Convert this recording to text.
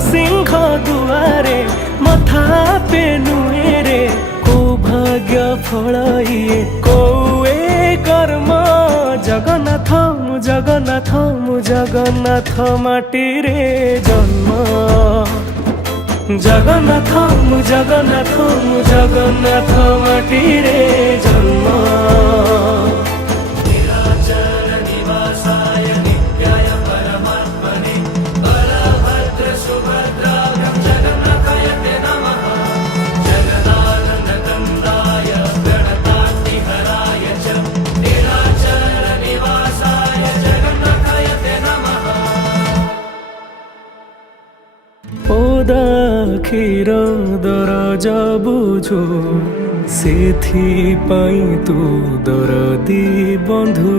सिंह दुआरे मथा पे नुएरे को भाग्य फल ये कोए कर्म जगन्नाथ जगन्नाथ जगन्नाथ माटी रे जन्म जगन्नाथ जगन्नाथ जगन्नाथ माटी रे जन्म ओदा क्षीर दरज बुझु सेथि पाई तू दरदी बंधु।